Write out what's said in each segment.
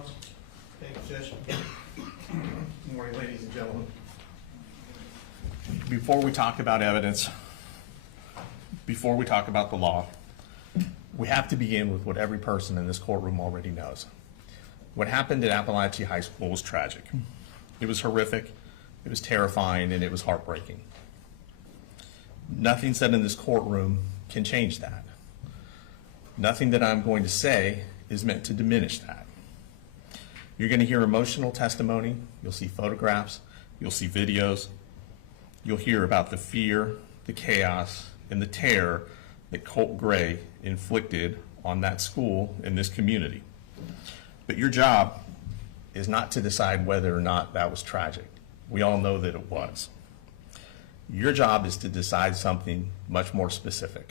counsel. Thank you, Judge. Good morning, ladies and gentlemen. Before we talk about evidence, before we talk about the law, we have to begin with what every person in this courtroom already knows. What happened at Apalachee High School was tragic. It was horrific, it was terrifying, and it was heartbreaking. Nothing said in this courtroom can change that. Nothing that I'm going to say is meant to diminish that. You're going to hear emotional testimony, you'll see photographs, you'll see videos, you'll hear about the fear, the chaos, and the terror that Colt Gray inflicted on that school and this community. But your job is not to decide whether or not that was tragic. We all know that it was. Your job is to decide something much more specific.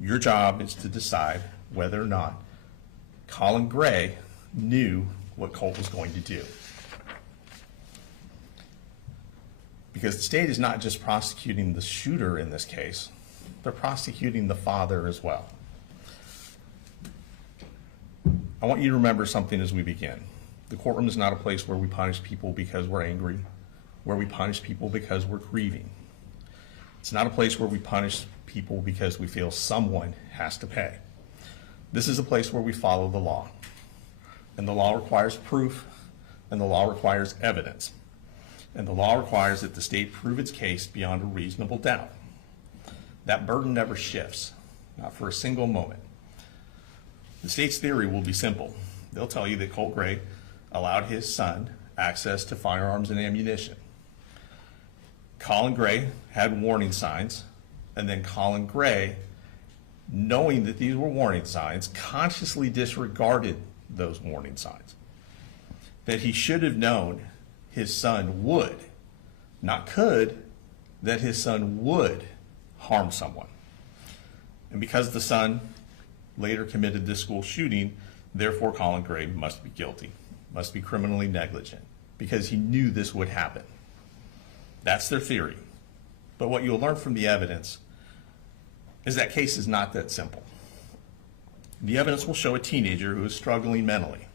Your job is to decide whether or not Colin Gray knew what Colt was going to do. Because the state is not just prosecuting the shooter in this case, they're prosecuting the father as well. I want you to remember something as we begin. The courtroom is not a place where we punish people because we're angry, where we punish people because we're grieving. It's not a place where we punish people because we feel someone has to pay. This is a place where we follow the law. And the law requires proof, and the law requires evidence. And the law requires that the state prove its case beyond a reasonable doubt. That burden never shifts, not for a single moment. The state's theory will be simple. They'll tell you that Colt Gray allowed his son access to firearms and ammunition. Colin Gray had warning signs, and then Colin Gray, knowing that these were warning signs, consciously disregarded those warning signs. That he should have known his son would, not could, that his son would harm someone. And because the son later committed this school shooting, therefore Colin Gray must be guilty, must be criminally negligent, because he knew this would happen. That's their theory. But what you'll learn from the evidence is that case is not that simple. The evidence will show a teenager who is struggling mentally,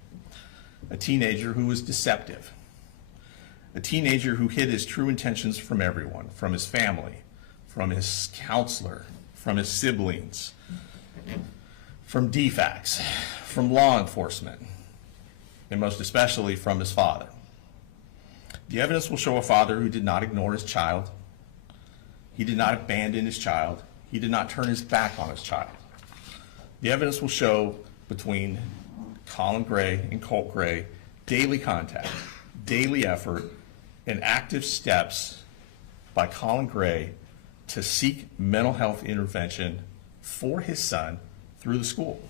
a teenager who is deceptive, a teenager who hid his true intentions from everyone, from his family, from his counselor, from his siblings, from DFACS, from law enforcement, and most especially from his father. The evidence will show a father who did not ignore his child. He did not abandon his child. He did not turn his back on his child. The evidence will show between Colin Gray and Colt Gray daily contact, daily effort, and active steps by Colin Gray to seek mental health intervention for his son through the school.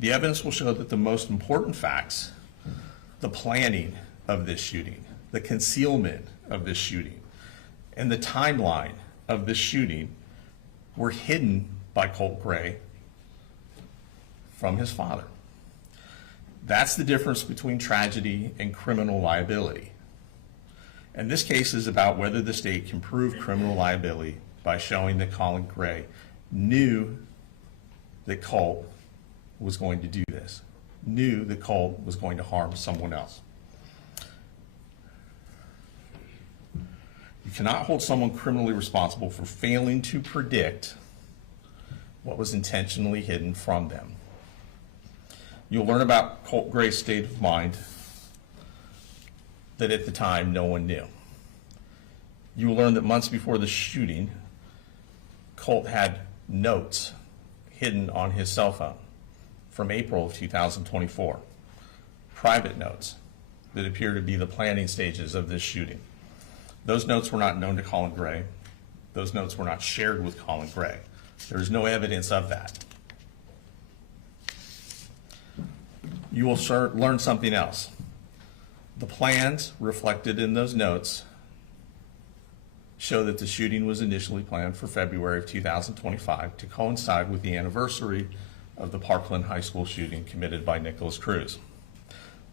The evidence will show that the most important facts, the planning of this shooting, the concealment of this shooting, and the timeline of this shooting were hidden by Colt Gray from his father. That's the difference between tragedy and criminal liability. And this case is about whether the state can prove criminal liability by showing that Colin Gray knew that Colt was going to do this, knew that Colt was going to harm someone else. You cannot hold someone criminally responsible for failing to predict what was intentionally hidden from them. You'll learn about Colt Gray's state of mind that at the time no one knew. You will learn that months before the shooting, Colt had notes hidden on his cell phone from April of 2024, private notes that appear to be the planning stages of this shooting. Those notes were not known to Colin Gray. Those notes were not shared with Colin Gray. There's no evidence of that. You will learn something else. The plans reflected in those notes show that the shooting was initially planned for February of 2025 to coincide with the anniversary of the Parkland High School shooting committed by Nicholas Cruz.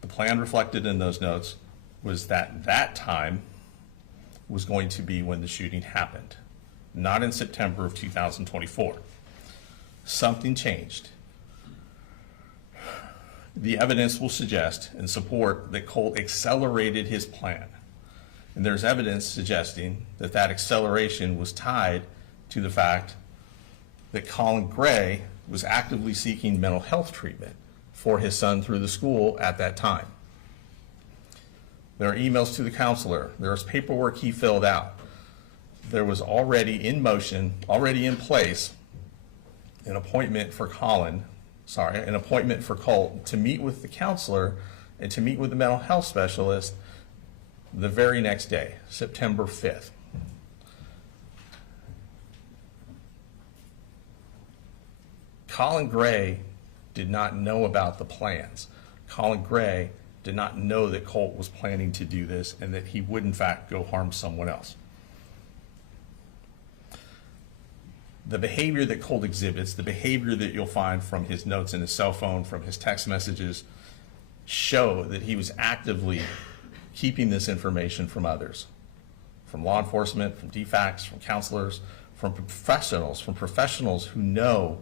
The plan reflected in those notes was that that time was going to be when the shooting happened, not in September of 2024. Something changed. The evidence will suggest and support that Colt accelerated his plan. And there's evidence suggesting that that acceleration was tied to the fact that Colin Gray was actively seeking mental health treatment for his son through the school at that time. There are emails to the counselor. There was paperwork he filled out. There was already in motion, already in place, an appointment for Colt to meet with the counselor and to meet with the mental health specialist the very next day, September 5th. Colin Gray did not know about the plans. Colin Gray did not know that Colt was planning to do this and that he would in fact go harm someone else. The behavior that Colt exhibits, the behavior that you'll find from his notes in his cell phone, from his text messages, show that he was actively keeping this information from others, from law enforcement, from DFACs, from counselors, from professionals who know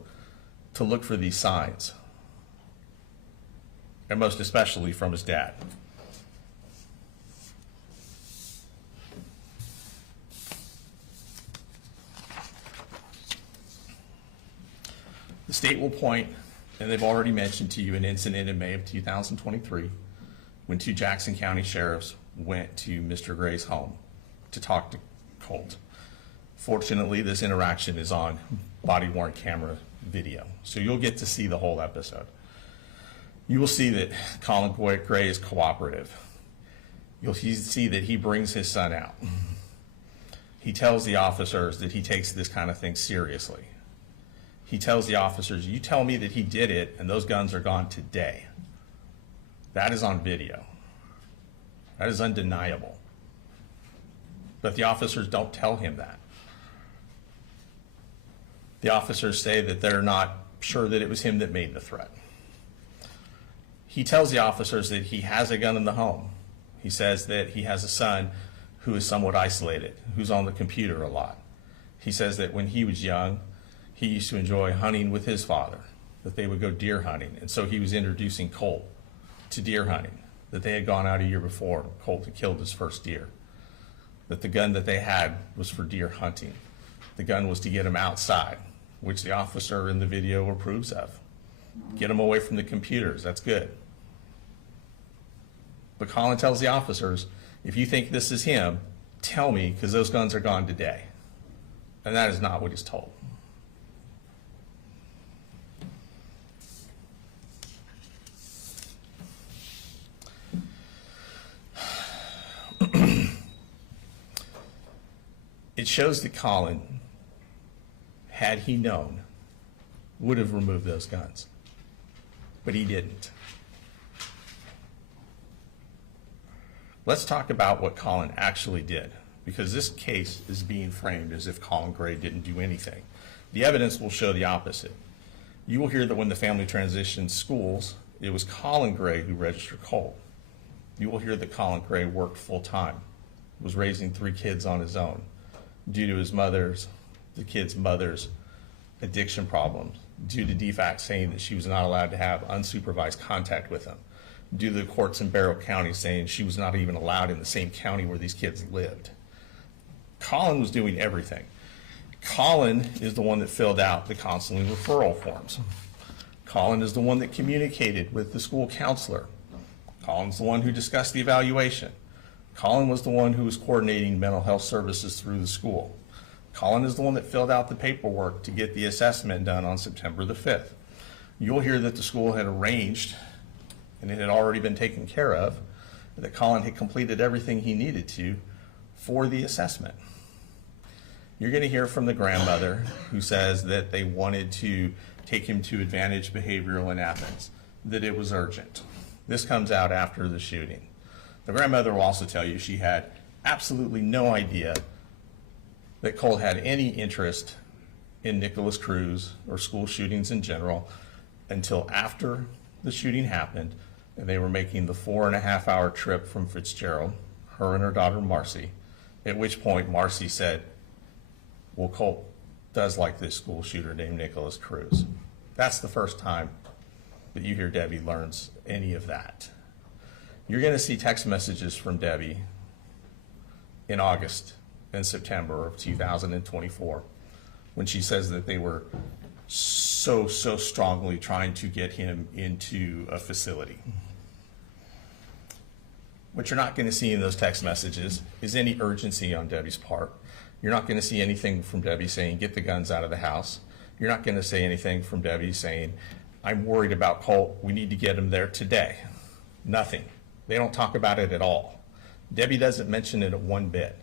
to look for these signs, and most especially from his dad. The state will point, and they've already mentioned to you, an incident in May of 2023 when 2 Jackson County sheriffs went to Mr. Gray's home to talk to Colt. Fortunately, this interaction is on body-worn camera video, so you'll get to see the whole episode. You will see that Colin Gray is cooperative. You'll see that he brings his son out. He tells the officers that he takes this kind of thing seriously. He tells the officers, you tell me that he did it and those guns are gone today. That is on video. That is undeniable. But the officers don't tell him that. The officers say that they're not sure that it was him that made the threat. He tells the officers that he has a gun in the home. He says that he has a son who is somewhat isolated, who's on the computer a lot. He says that when he was young, he used to enjoy hunting with his father, that they would go deer hunting. And so he was introducing Colt to deer hunting, that they had gone out a year before. Colt had killed his first deer, that the gun that they had was for deer hunting. The gun was to get him outside, which the officer in the video approves of. Get him away from the computers, that's good. But Colin tells the officers, if you think this is him, tell me, because those guns are gone today. And that is not what he's told. It shows that Colin, had he known, would have removed those guns, but he didn't. Let's talk about what Colin actually did, because this case is being framed as if Colin Gray didn't do anything. The evidence will show the opposite. You will hear that when the family transitioned schools, it was Colin Gray who registered Colt. You will hear that Colin Gray worked full-time, was raising 3 kids on his own, due to the kids' mother's addiction problems, due to DFAC saying that she was not allowed to have unsupervised contact with him, due to the courts in Barrow County saying she was not even allowed in the same county where these kids lived. Colin was doing everything. Colin is the one that filled out the counseling referral forms. Colin is the one that communicated with the school counselor. Colin's the one who discussed the evaluation. Colin was the one who was coordinating mental health services through the school. Colin is the one that filled out the paperwork to get the assessment done on September the 5th. You'll hear that the school had arranged, and it had already been taken care of, that Colin had completed everything he needed to for the assessment. You're going to hear from the grandmother who says that they wanted to take him to Advantage Behavioral in Athens, that it was urgent. This comes out after the shooting. The grandmother will also tell you she had absolutely no idea that Colt had any interest in Nicholas Cruz or school shootings in general until after the shooting happened and they were making the 4.5-hour trip from Fitzgerald, her and her daughter Marcy, at which point Marcy said, well, Colt does like this school shooter named Nicholas Cruz. That's the first time that you hear Debbie learns any of that. You're going to see text messages from Debbie in August and September of 2024 when she says that they were so strongly trying to get him into a facility. What you're not going to see in those text messages is any urgency on Debbie's part. You're not going to see anything from Debbie saying, get the guns out of the house. You're not going to say anything from Debbie saying, I'm worried about Colt, we need to get him there today. Nothing. They don't talk about it at all. Debbie doesn't mention it one bit.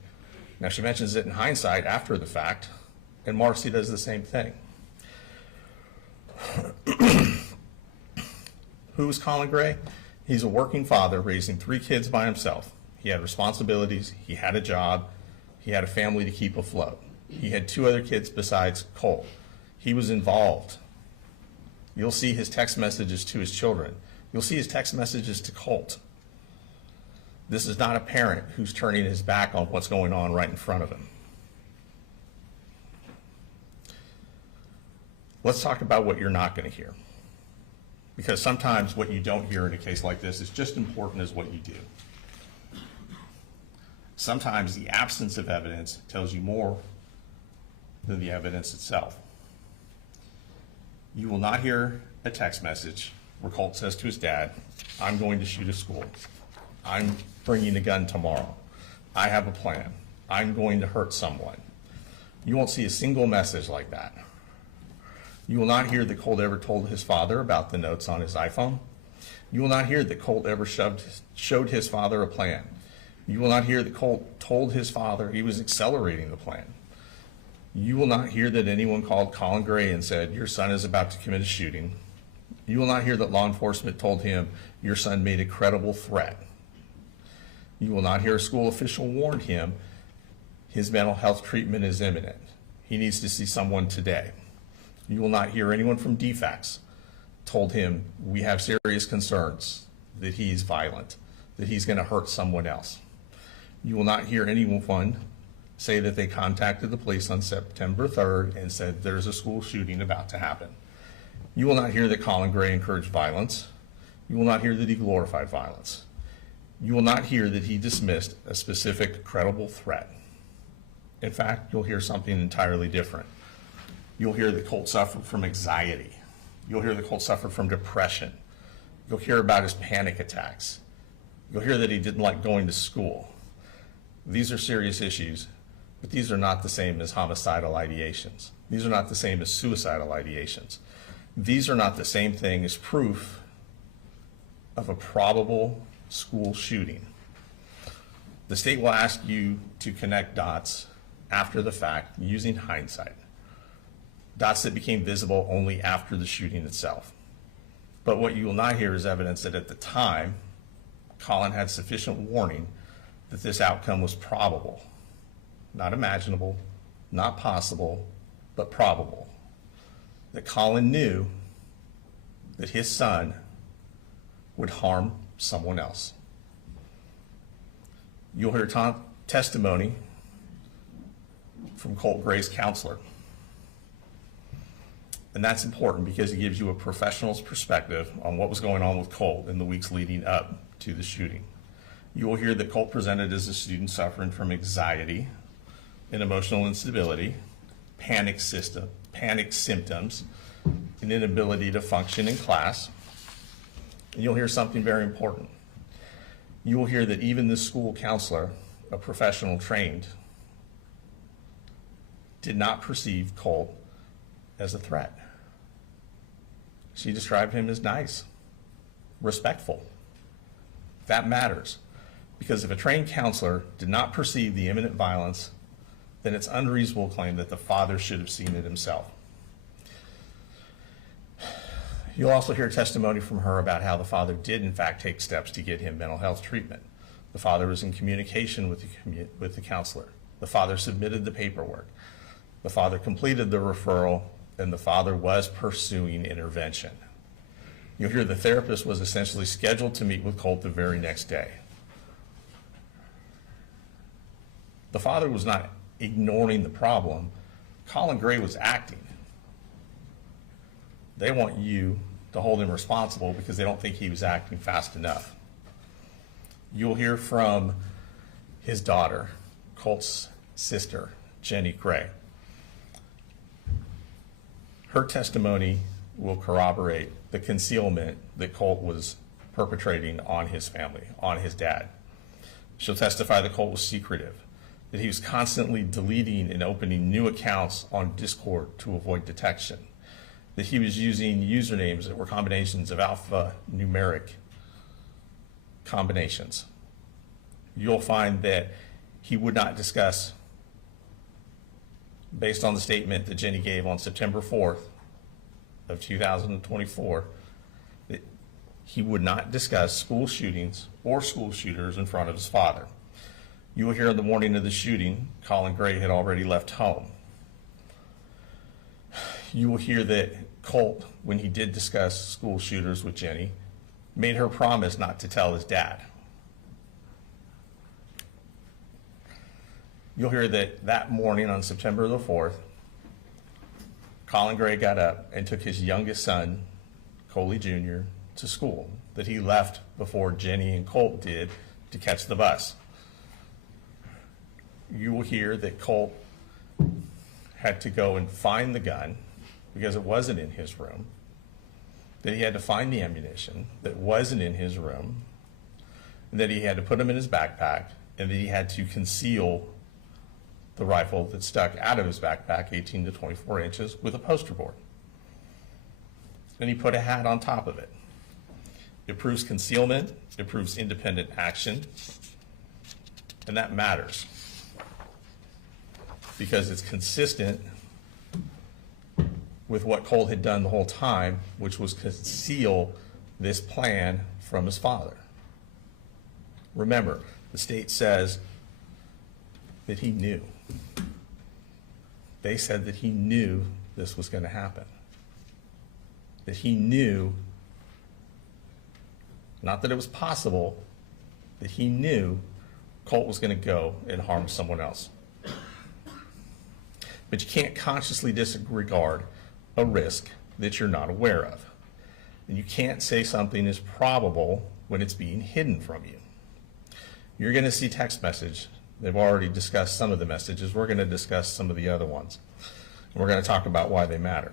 Now, she mentions it in hindsight after the fact, and Marcy does the same thing. Who is Colin Gray? He's a working father raising 3 kids by himself. He had responsibilities, he had a job, he had a family to keep afloat. He had 2 other kids besides Colt. He was involved. You'll see his text messages to his children. You'll see his text messages to Colt. This is not a parent who's turning his back on what's going on right in front of him. Let's talk about what you're not going to hear. Because sometimes what you don't hear in a case like this is just important as what you do. Sometimes the absence of evidence tells you more than the evidence itself. You will not hear a text message where Colt says to his dad, I'm going to shoot a school. I'm bringing a gun tomorrow. I have a plan. I'm going to hurt someone. You won't see a single message like that. You will not hear that Colt ever told his father about the notes on his iPhone. You will not hear that Colt ever showed his father a plan. You will not hear that Colt told his father he was accelerating the plan. You will not hear that anyone called Colin Gray and said, your son is about to commit a shooting. You will not hear that law enforcement told him, your son made a credible threat. You will not hear a school official warn him his mental health treatment is imminent. He needs to see someone today. You will not hear anyone from DFACS told him, we have serious concerns that he's violent, that he's going to hurt someone else. You will not hear anyone say that they contacted the police on September 3rd and said there's a school shooting about to happen. You will not hear that Colin Gray encouraged violence. You will not hear that he glorified violence. You will not hear that he dismissed a specific credible threat. In fact, you'll hear something entirely different. You'll hear that Colt suffered from anxiety. You'll hear that Colt suffered from depression. You'll hear about his panic attacks. You'll hear that he didn't like going to school. These are serious issues, but these are not the same as homicidal ideations. These are not the same as suicidal ideations. These are not the same thing as proof of a probable school shooting. The state will ask you to connect dots after the fact using hindsight. Dots that became visible only after the shooting itself. But what you will not hear is evidence that at the time, Colin had sufficient warning that this outcome was probable. Not imaginable, not possible, but probable. That Colin knew that his son would harm someone else. You'll hear testimony from Colt Gray's counselor. And that's important because it gives you a professional's perspective on what was going on with Colt in the weeks leading up to the shooting. You will hear that Colt presented as a student suffering from anxiety and emotional instability, panic symptoms, and inability to function in class. And you'll hear something very important. You will hear that even the school counselor, a professional trained, did not perceive Colt as a threat. She described him as nice, respectful. That matters, because if a trained counselor did not perceive the imminent violence, then it's unreasonable to claim that the father should have seen it himself. You'll also hear testimony from her about how the father did in fact take steps to get him mental health treatment. The father was in communication with the counselor. The father submitted the paperwork. The father completed the referral, and the father was pursuing intervention. You'll hear the therapist was essentially scheduled to meet with Colt the very next day. The father was not ignoring the problem. Colin Gray was acting. They want you to hold him responsible because they don't think he was acting fast enough. You'll hear from his daughter, Colt's sister, Jenny Gray. Her testimony will corroborate the concealment that Colt was perpetrating on his family, on his dad. She'll testify that Colt was secretive, that he was constantly deleting and opening new accounts on Discord to avoid detection, that he was using usernames that were combinations of alphanumeric combinations. You'll find that he would not discuss, based on the statement that Jenny gave on September 4th of 2024, that he would not discuss school shootings or school shooters in front of his father. You will hear on the morning of the shooting, Colin Gray had already left home. You will hear that Colt, when he did discuss school shooters with Jenny, made her promise not to tell his dad. You'll hear that that morning on September the 4th, Colin Gray got up and took his youngest son, Colin Jr., to school, that he left before Jenny and Colt did to catch the bus. You will hear that Colt had to go and find the gun because it wasn't in his room, that he had to find the ammunition that wasn't in his room, and that he had to put them in his backpack, and that he had to conceal the rifle that stuck out of his backpack 18 to 24 inches with a poster board. And he put a hat on top of it. It proves concealment, it proves independent action, and that matters because it's consistent with what Colt had done the whole time, which was conceal this plan from his father. Remember, the state says that he knew. They said that he knew this was going to happen. That he knew, not that it was possible, that he knew Colt was going to go and harm someone else. But you can't consciously disregard a risk that you're not aware of. And you can't say something is probable when it's being hidden from you. You're going to see text message. They've already discussed some of the messages. We're going to discuss some of the other ones. And we're going to talk about why they matter.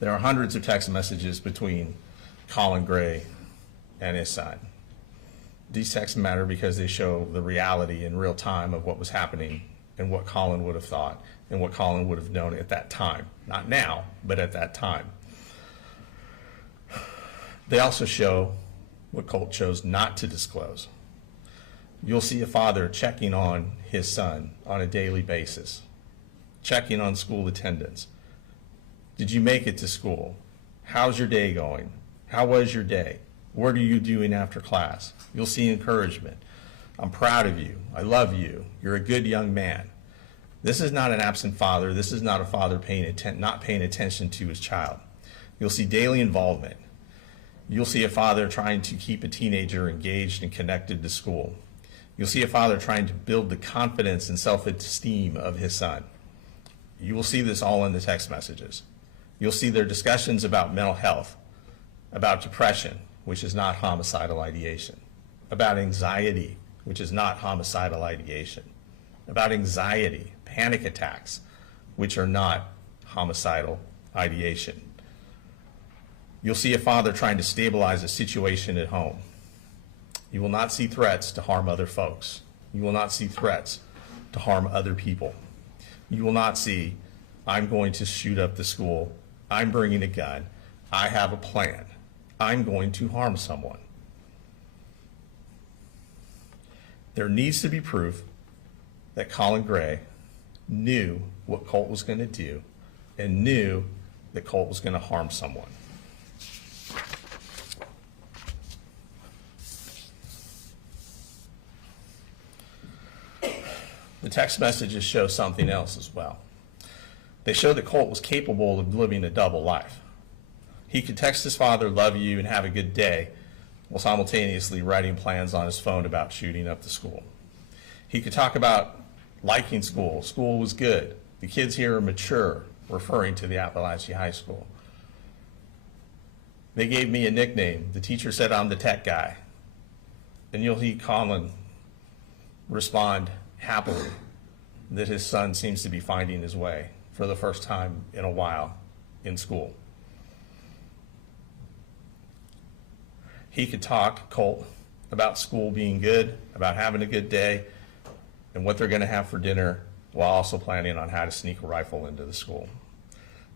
There are hundreds of text messages between Colin Gray and his son. These texts matter because they show the reality in real time of what was happening and what Colin would have thought and what Colin would have known at that time. Not now, but at that time. They also show what Colt chose not to disclose. You'll see a father checking on his son on a daily basis, checking on school attendance. Did you make it to school? How's your day going? How was your day? What are you doing after class? You'll see encouragement. I'm proud of you. I love you. You're a good young man. This is not an absent father. This is not a father not paying attention to his child. You'll see daily involvement. You'll see a father trying to keep a teenager engaged and connected to school. You'll see a father trying to build the confidence and self-esteem of his son. You will see this all in the text messages. You'll see their discussions about mental health, about depression, which is not homicidal ideation, about anxiety, which is not homicidal ideation, about anxiety, panic attacks, which are not homicidal ideation. You'll see a father trying to stabilize a situation at home. You will not see threats to harm other folks. You will not see threats to harm other people. You will not see, I'm going to shoot up the school, I'm bringing a gun, I have a plan, I'm going to harm someone. There needs to be proof that Colin Gray knew what Colt was going to do and knew that Colt was going to harm someone. The text messages show something else as well. They show that Colt was capable of living a double life. He could text his father, love you, and have a good day, while simultaneously writing plans on his phone about shooting up the school. He could talk about liking school. School was good. The kids here are mature, referring to the Apalachee High School. They gave me a nickname. The teacher said I'm the tech guy. And you'll hear Colin respond happily that his son seems to be finding his way for the first time in a while in school. He could talk, Colt, about school being good, about having a good day, and what they're going to have for dinner, while also planning on how to sneak a rifle into the school.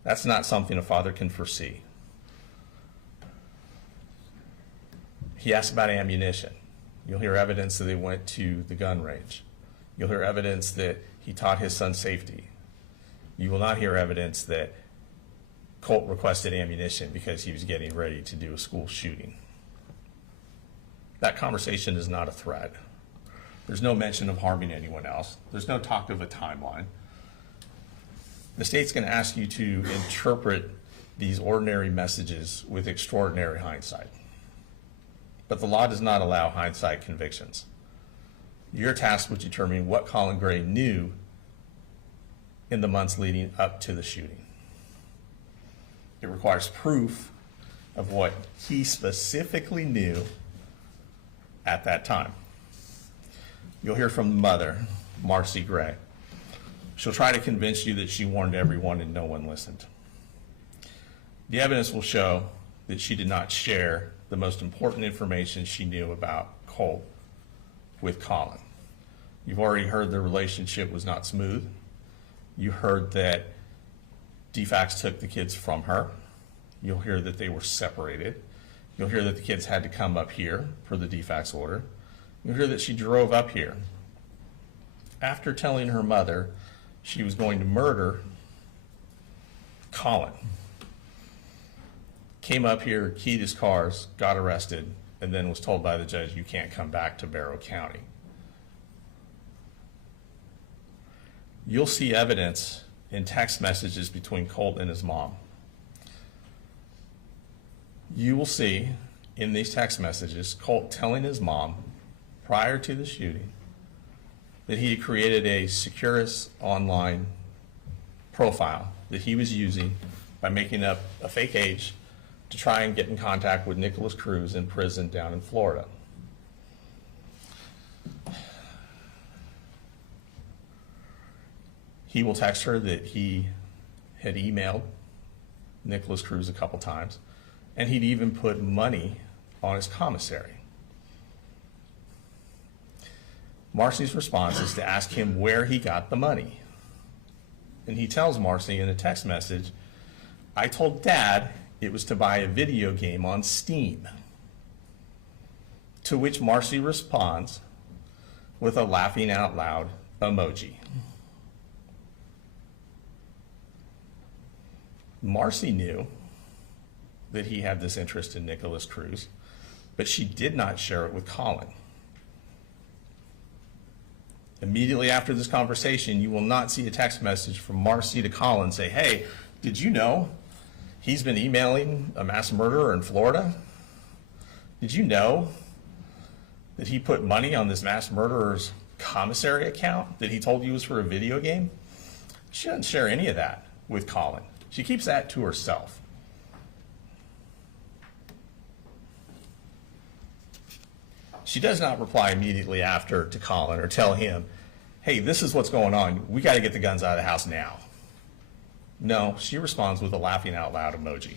That's not something a father can foresee. He asked about ammunition. You'll hear evidence that they went to the gun range. You'll hear evidence that he taught his son safety. You will not hear evidence that Colt requested ammunition because he was getting ready to do a school shooting. That conversation is not a threat. There's no mention of harming anyone else. There's no talk of a timeline. The state's going to ask you to interpret these ordinary messages with extraordinary hindsight. But the law does not allow hindsight convictions. You're tasked with determining what Colin Gray knew in the months leading up to the shooting. It requires proof of what he specifically knew at that time. You'll hear from the mother, Marcy Gray. She'll try to convince you that she warned everyone and no one listened. The evidence will show that she did not share the most important information she knew about Colt with Colin. You've already heard their relationship was not smooth. You heard that DFACS took the kids from her. You'll hear that they were separated. You'll hear that the kids had to come up here per the DFACS order. You'll hear that she drove up here. After telling her mother she was going to murder Colin, came up here, keyed his cars, got arrested, and then was told by the judge, you can't come back to Barrow County. You'll see evidence in text messages between Colt and his mom. You will see in these text messages Colt telling his mom prior to the shooting that he had created a securus online profile that he was using by making up a fake age to try and get in contact with Nicholas Cruz in prison down in Florida. He will text her that he had emailed Nicholas Cruz a couple times, and he'd even put money on his commissary. Marcy's response is to ask him where he got the money. And he tells Marcy in a text message, I told Dad it was to buy a video game on Steam. To which Marcy responds with a laughing out loud emoji. Marcy knew that he had this interest in Nicholas Cruz, but she did not share it with Colin. Immediately after this conversation, you will not see a text message from Marcy to Colin say, hey, did you know he's been emailing a mass murderer in Florida? Did you know that he put money on this mass murderer's commissary account that he told you was for a video game? She doesn't share any of that with Colin. She keeps that to herself. She does not reply immediately after to Colin or tell him, hey, this is what's going on. We got to get the guns out of the house now. No, she responds with a laughing out loud emoji.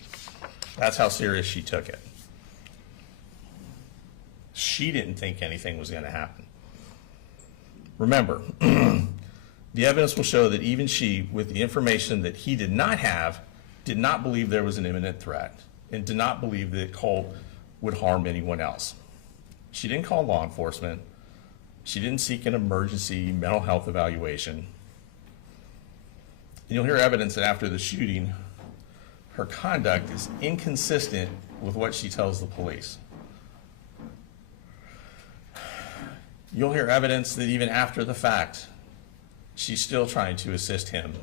That's how serious she took it. She didn't think anything was going to happen. Remember, the evidence will show that even she, with the information that he did not have, did not believe there was an imminent threat and did not believe that Colt would harm anyone else. She didn't call law enforcement. She didn't seek an emergency mental health evaluation. And you'll hear evidence that after the shooting, her conduct is inconsistent with what she tells the police. You'll hear evidence that even after the fact, she's still trying to assist him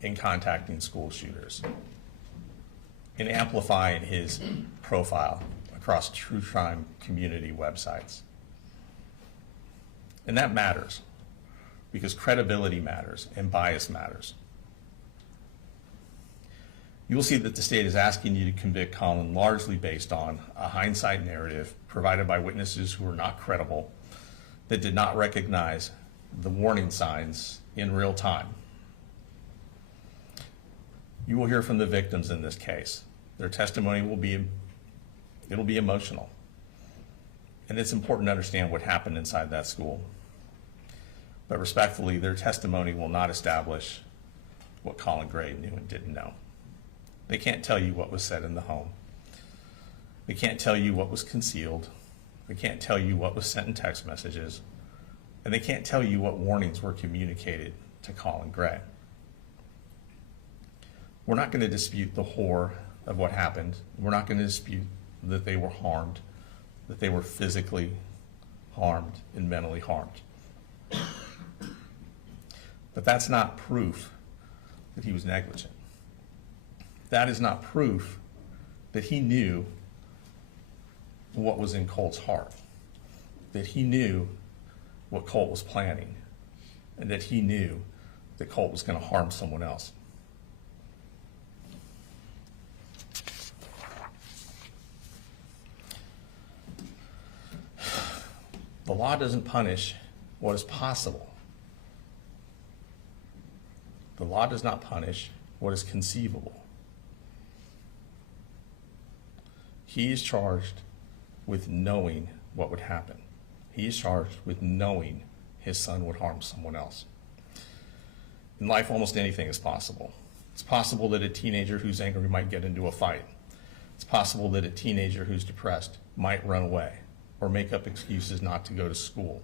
in contacting school shooters and amplifying his profile across true crime community websites. And that matters because credibility matters and bias matters. You will see that the state is asking you to convict Colin largely based on a hindsight narrative provided by witnesses who were not credible, that did not recognize the warning signs in real time. You will hear from the victims in this case. Their testimony will be emotional. And it's important to understand what happened inside that school. But respectfully, their testimony will not establish what Colin Gray knew and didn't know. They can't tell you what was said in the home. They can't tell you what was concealed. They can't tell you what was sent in text messages. And they can't tell you what warnings were communicated to Colin Gray. We're not going to dispute the horror of what happened. We're not going to dispute that they were harmed, that they were physically harmed and mentally harmed. But that's not proof that he was negligent. That is not proof that he knew what was in Colt's heart, that he knew what Colt was planning, and that he knew that Colt was going to harm someone else. The law doesn't punish what is possible. The law does not punish what is conceivable. He is charged with knowing what would happen. He is charged with knowing his son would harm someone else. In life, almost anything is possible. It's possible that a teenager who's angry might get into a fight. It's possible that a teenager who's depressed might run away or make up excuses not to go to school.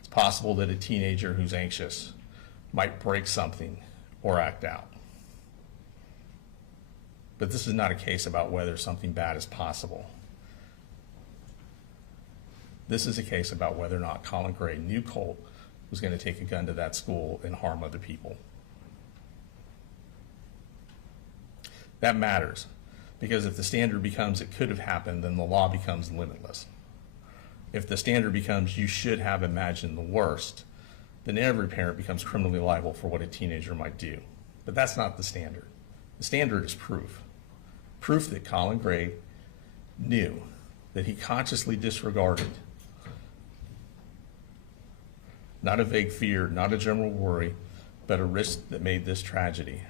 It's possible that a teenager who's anxious might break something or act out. But this is not a case about whether something bad is possible. This is a case about whether or not Colin Gray knew Colt was going to take a gun to that school and harm other people. That matters, because if the standard becomes it could have happened, then the law becomes limitless. If the standard becomes you should have imagined the worst, then every parent becomes criminally liable for what a teenager might do. But that's not the standard. The standard is proof. Proof that Colin Gray knew, that he consciously disregarded, not a vague fear, not a general worry, but a risk that made this tragedy.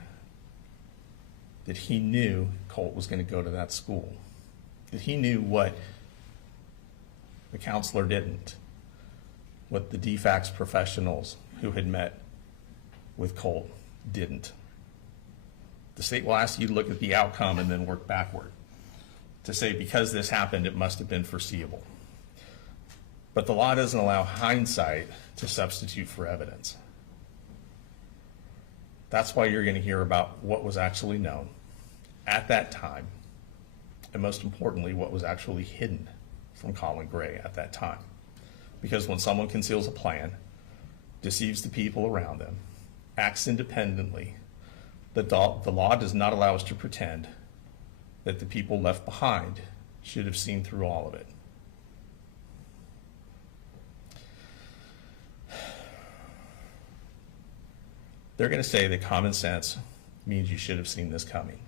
That he knew Colt was going to go to that school. That he knew what the counselor didn't, what the DFACS professionals who had met with Colt didn't. The state will ask you to look at the outcome and then work backward to say because this happened, it must have been foreseeable. But the law doesn't allow hindsight to substitute for evidence. That's why you're going to hear about what was actually known at that time, and most importantly, what was actually hidden from Colin Gray at that time. Because when someone conceals a plan, deceives the people around them, acts independently, the law does not allow us to pretend that the people left behind should have seen through all of it. They're going to say that common sense means you should have seen this coming.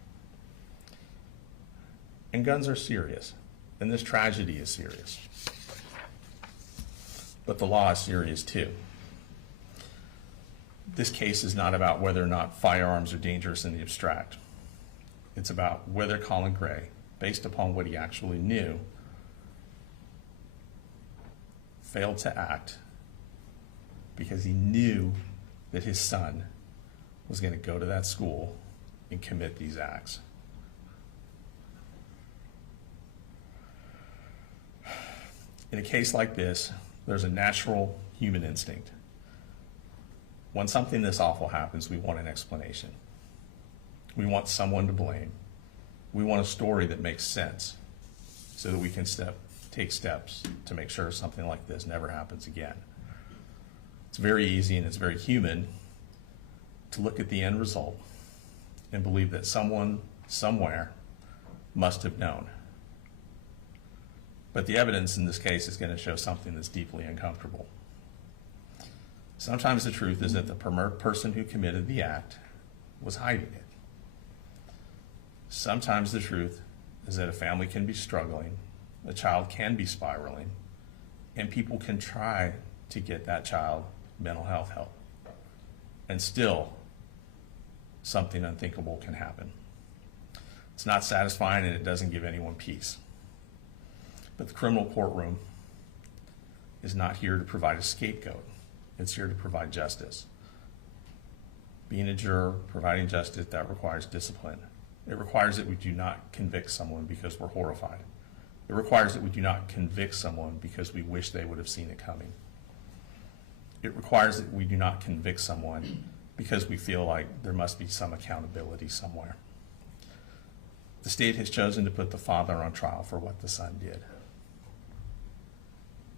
And guns are serious, and this tragedy is serious. But the law is serious too. This case is not about whether or not firearms are dangerous in the abstract. It's about whether Colin Gray, based upon what he actually knew, failed to act because he knew that his son was going to go to that school and commit these acts. In a case like this, there's a natural human instinct. When something this awful happens, we want an explanation. We want someone to blame. We want a story that makes sense so that we can take steps to make sure something like this never happens again. It's very easy and it's very human to look at the end result and believe that someone, somewhere, must have known. But the evidence in this case is going to show something that's deeply uncomfortable. Sometimes the truth is that the person who committed the act was hiding it. Sometimes the truth is that a family can be struggling, a child can be spiraling, and people can try to get that child mental health help. And still, something unthinkable can happen. It's not satisfying and it doesn't give anyone peace. But the criminal courtroom is not here to provide a scapegoat. It's here to provide justice. Being a juror, providing justice, that requires discipline. It requires that we do not convict someone because we're horrified. It requires that we do not convict someone because we wish they would have seen it coming. It requires that we do not convict someone because we feel like there must be some accountability somewhere. The state has chosen to put the father on trial for what the son did.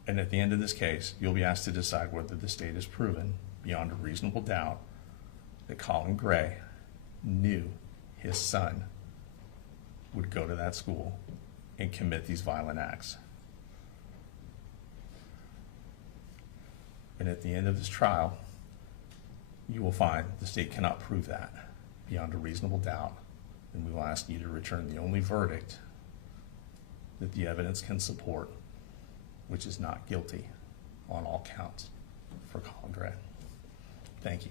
And at the end of this case, you'll be asked to decide whether the state has proven, beyond a reasonable doubt, that Colin Gray knew his son would go to that school and commit these violent acts. And at the end of this trial, you will find the state cannot prove that beyond a reasonable doubt, and we will ask you to return the only verdict that the evidence can support, which is not guilty on all counts for Colin Gray. Thank you.